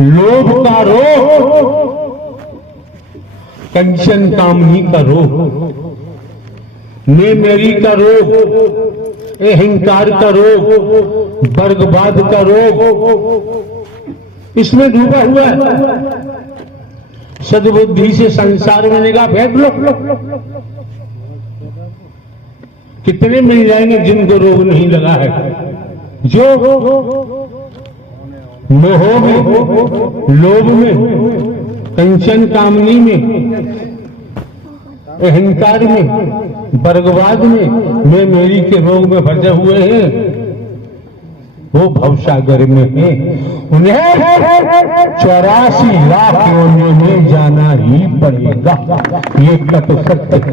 लोभ का रोग, कंचन कामनी का रोग, मैं मेरी का रोग, अहंकार का रोग, वर्गवाद का रोग इसमें डूबा हुआ है। सद्बुद्धि से संसार में निगाह फेंक लो, कितने मिल जाएंगे जिनको रोग नहीं लगा है। जो मोह में, लोभ में, कंचन कामनी में, अहंकार में, वर्गवाद में, मैं मेरी के रोग में फंसे हुए हैं, वो भवसागर में है। उन्हें 84 लाख योनियों में जाना ही पड़ेगा, ये तत्व सत्य है।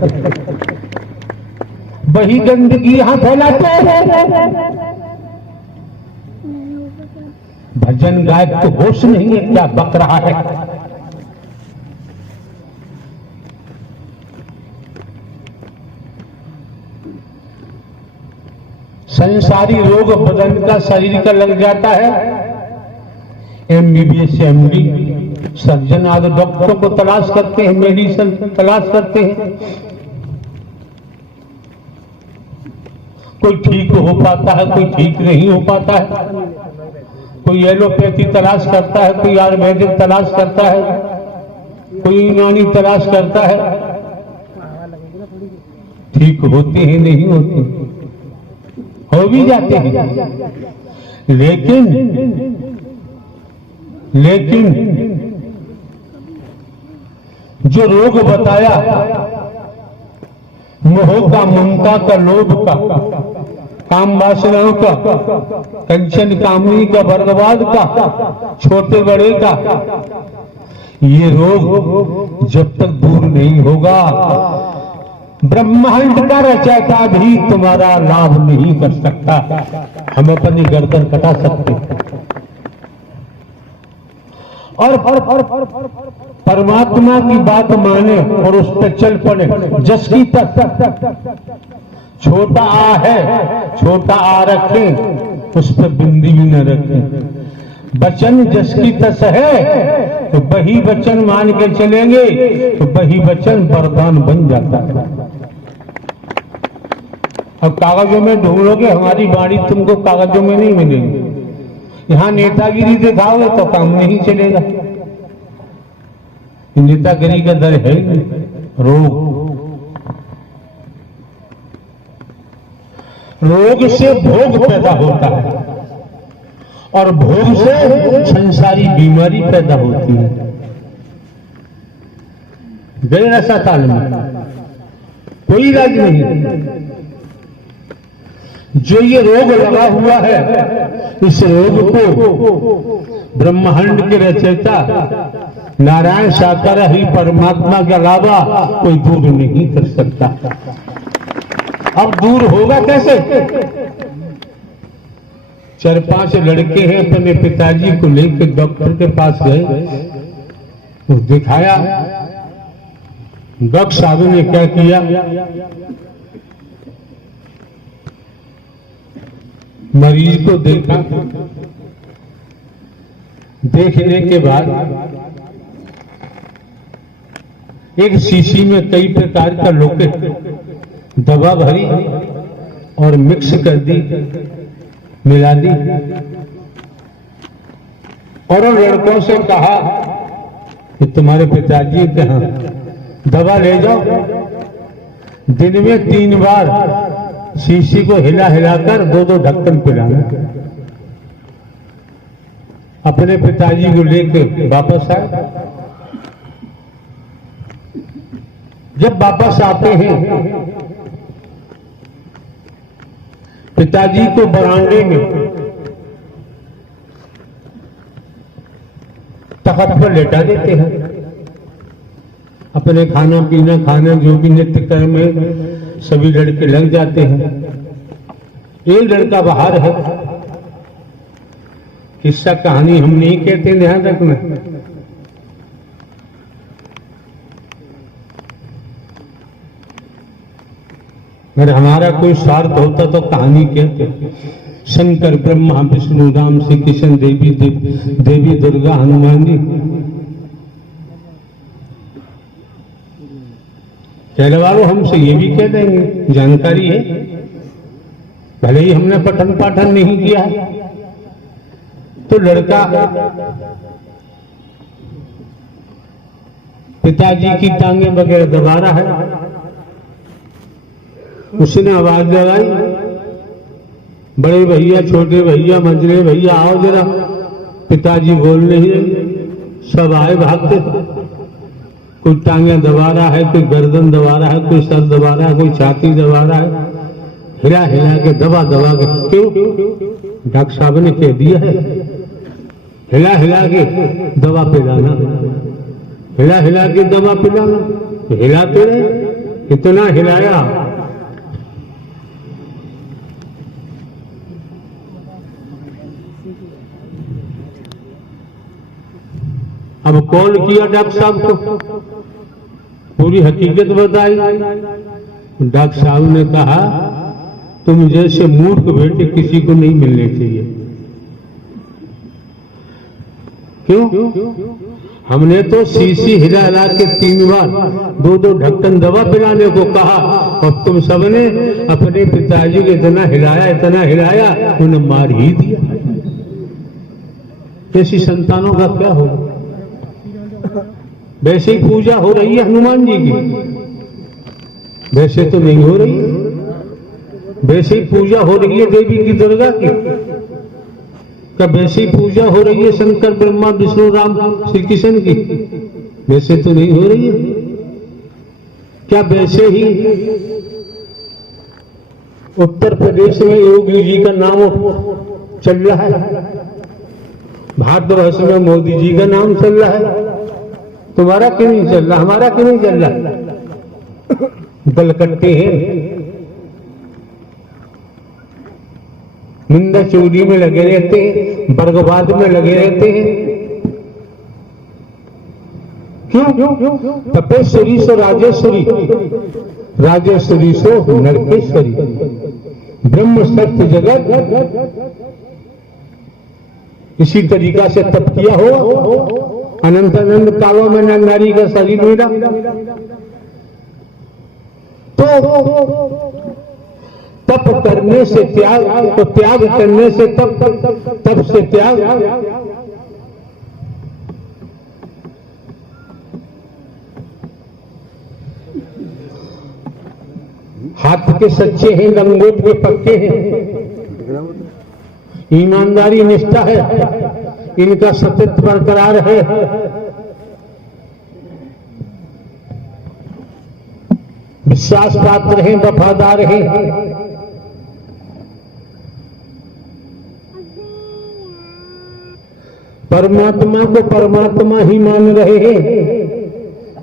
वही गंदगी यहां फैलाते हैं। भजन गायक तो होश नहीं है, क्या बक रहा है। संसारी रोग बदन का, शरीर का लग जाता है। MBBS MD सर्जन आदि डॉक्टरों को तलाश करते हैं, मेडिसिन तलाश करते हैं, कोई ठीक हो पाता है, कोई ठीक नहीं हो पाता है, कोई एलोपैथी तलाश करता है, कोई आयुर्वेदिक तलाश करता है, कोई यूनानी तलाश करता है, ठीक होते हैं नहीं होते, हो भी जाते हैं। लेकिन जो रोग बताया, मोह का, ममता का, लोभ का, काम वासनाओं का, कंचन कामनी का, वर्गवाद का, छोटे बड़े का, ये रोग जब तक दूर नहीं होगा, ब्रह्मांड का रचयिता भी तुम्हारा लाभ नहीं कर सकता। हम अपनी गर्दन कटा सकते और परमात्मा की बात माने और उस पर चल पड़े। जस की तक छोटा आ है, छोटा आ रखें, उस पर बिंदी भी न रखें। वचन जस की तस है तो वही वचन मान के चलेंगे तो वही वचन वरदान बन जाता है। अब कागजों में ढूंढोगे, हमारी वाणी तुमको कागजों में नहीं मिलेगी। यहां नेतागिरी दिखाओगे तो काम नहीं चलेगा। नेतागिरी का दर है रोग। रोग से भोग पैदा होता है और भोग से संसारी बीमारी पैदा होती है। गए ऐसा काल में कोई इलाज नहीं। जो ये रोग लगा हुआ है, इस रोग को ब्रह्मांड के रचयिता नारायण साकार ही परमात्मा के अलावा कोई दूर नहीं कर सकता। अब दूर होगा कैसे? 4-5 लड़के हैं, अपने पिताजी को लेकर डॉक्टर के पास गए, तो दिखाया। डॉक्टर साहब ने क्या किया, मरीज को देखा, देखने के बाद एक शीशी में कई प्रकार का लोके दवा भरी और मिक्स कर दी, मिला दी और उन लड़कों से कहा कि तुम्हारे पिताजी के यहाँ दवा ले जाओ, दिन में 3 बार शीशी को हिला हिलाकर 2-2 ढक्कन पिलाना। अपने पिताजी को लेकर वापस आए। जब वापस आते हैं, पिताजी को बरामदे में तख्त पर लेटा देते हैं। अपने खाना पीना, खाना जो भी नित्य कर्म में सभी लड़के लग जाते हैं। एक लड़का बाहर है। किस्सा कहानी हम नहीं कहते, ध्यान रखना। अगर हमारा कोई स्वार्थ होता तो कहानी कहते। शंकर ब्रह्मा विष्णु राम श्री कृष्ण देवी दुर्गा हनुमान जी। कहने वालों हमसे ये भी कह देंगे, जानकारी है, भले ही हमने पठन पाठन नहीं किया है। तो लड़का पिताजी की टांगे वगैरह दबा रहा है, उसने आवाज लगाई, बड़े भैया, छोटे भैया, मंझले भैया, आओ जरा। पिताजी बोल नहीं रहे, सब आए भागते। कोई टांगे दबा रहा है, कोई गर्दन दबा रहा है, कोई सर दबा रहा है, कोई छाती दबा रहा है, हिला हिला के दबा दबा के। क्यों? डॉक्टर साहब ने कह दिया है हिला हिला के दवा पिलाना, हिला हिला के दवा पिलाना। हिलाते रहे, इतना हिलाया अब कॉल किया डॉक्टर साहब को, पूरी हकीकत बताई। डॉक्टर साहब ने कहा तुम जैसे मूर्ख बेटे किसी को नहीं मिलने चाहिए। क्यों? हमने तो सीसी हिला हिला के 3 बार 2-2 ढक्कन दवा पिलाने को कहा, और तुम सबने अपने पिताजी को इतना हिलाया, उन्हें मार ही दिया। ऐसी संतानों का क्या होगा? वैसे ही पूजा हो रही है हनुमान जी की, वैसे तो नहीं हो रही है। वैसे ही पूजा हो रही है देवी की दुर्गा की, कब वैसे ही पूजा हो रही है शंकर ब्रह्मा विष्णु राम श्री कृष्ण की, वैसे तो नहीं हो रही है। क्या वैसे ही उत्तर प्रदेश में योगी जी का नाम चल रहा है, भारतवर्ष में मोदी जी का नाम चल रहा है, तुम्हारा क्यों नहीं चल रहा? हमारा क्यों नहीं चल रहा? दलकट्टे हैं, निंदा चोरी में लगे रहते हैं, वर्गवाद में लगे रहते हैं। क्यों? तपेश्वरी सो राजेश्वरी, राजेश्वरी सो नरकेश्वरी, ब्रह्म सत्य जगत। इसी तरीका से तप किया हो अनंत अनंत कालों में नारी का शरीर मिला। तो तप करने से त्याग, तो त्याग करने से तप से त्याग। हाथ के सच्चे हैं, लंगोट के पक्के हैं, ईमानदारी निष्ठा है, इनका सत्यत्व बरकरार है। विश्वास पात्र हैं, वफादार हैं। परमात्मा को परमात्मा ही मान रहे हैं,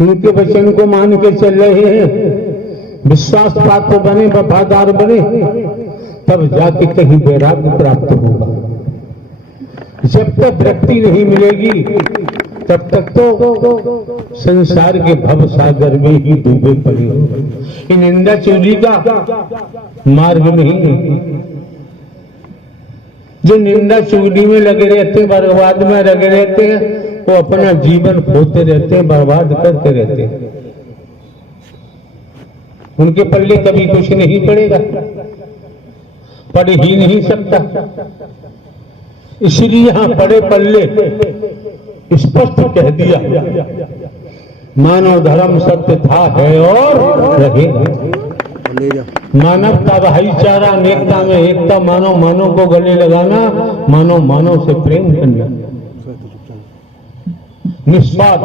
उनके वचन को मान के चल रहे हैं। विश्वास पात्र बने, वफादार बने, तब जाके कहीं वैराग्य प्राप्त होगा। जब तक व्यक्ति नहीं मिलेगी तब तक तो संसार के भव सागर में ही डूबे पड़े हो। इन निंदा चोरी का मार्ग नहीं है। जो निंदा चोरी में लगे रहते हैं, बर्बाद में लगे रहते हैं, वो अपना जीवन खोते रहते हैं, बर्बाद करते रहते हैं। उनके पल्ले कभी कुछ नहीं पड़ेगा, पड़ ही नहीं सकता। इसलिए यहां पड़े पल्ले स्पष्ट कह दिया, मानव धर्म सत्य था, है और रहेगा। मानवता, भाईचारा, अनेकता में एकता, मानव मानव को गले लगाना, मानव मानव से प्रेम करना, निस्वार्थ